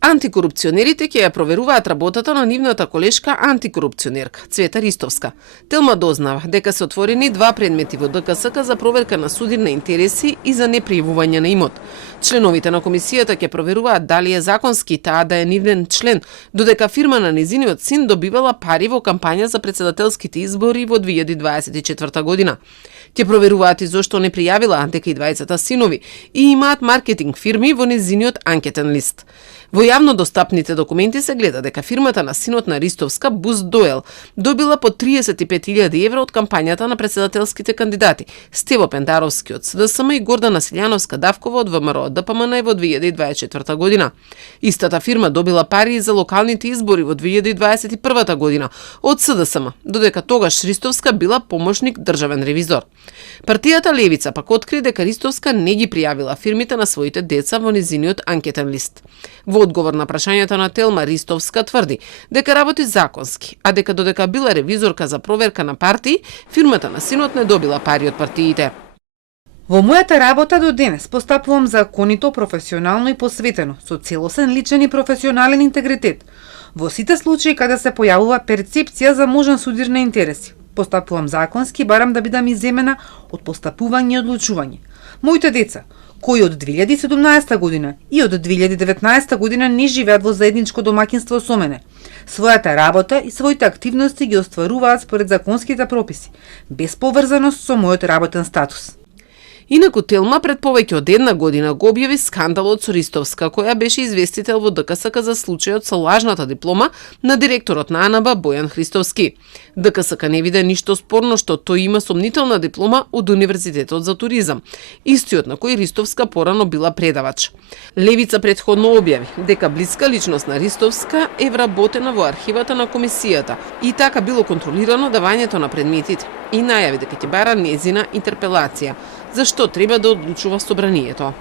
Антикорупционерите ќе ја проверуваат работата на нивната колешка антикорупционерка Цвета Ристовска. Телма дознава дека се отворени 2 предмети во ДКСК за проверка на суди на интереси и за непријавување на имот. Членовите на комисијата ќе проверуваат дали е законски таа да е нивен член, додека фирма на незиниот син добивала пари во кампања за председателските избори во 2024 година. Ќе проверуваат и зошто не пријавила дека и двајцата синови и имаат маркетинг фирми во незиниот анкетен лист. Во јавно достапните документи се гледа дека фирмата на синот на Ристовска, Буз Доел, добила по 35.000 евра од кампањата на председателските кандидати Стево Пендаровски од СДСМ и Гордана Силјановска-Давкова од ВМРО ДПМН во 2024 година. Истата фирма добила пари и за локалните избори во 2021 година од СДСМ, додека тогаш Ристовска била помошник државен ревизор. Партијата Левица пак откри дека Ристовска не ги пријавила фирмите на своите деца во незиниот анкетен лист. Во одговор на прашањата на Телма, Ристовска тврди дека работи законски, а дека додека била ревизорка за проверка на партии, фирмата на синот не добила пари од партиите. Во мојата работа до денес постапувам законито, професионално и посветено, со целосен личен и професионален интегритет. Во сите случаи каде се појавува перцепција за можен судир на интереси, постапувам законски, барам да бидам иземена од постапување и одлучување. Моите деца, кои од 2017 година и од 2019 година не живеат во заедничко домаќинство со мене, својата работа и своите активности ги остваруваат според законските прописи, без поврзаност со мојот работен статус. Инаку Телма пред повеќе од една година го објави скандалот со Ристовска, која беше известител во ДКСК за случајот со лажната диплома на директорот на АНБ Бојан Христовски. ДКСК не виде ништо спорно што тој има сомнителна диплома од Универзитетот за туризам, истиот на кој Ристовска порано била предавач. Левица претходно објави дека блиска личност на Ристовска е вработена во архивата на комисијата и така било контролирано давањето на предметите и најави дека ќе бара незина интерпелација, зашто треба да одлучува собранието.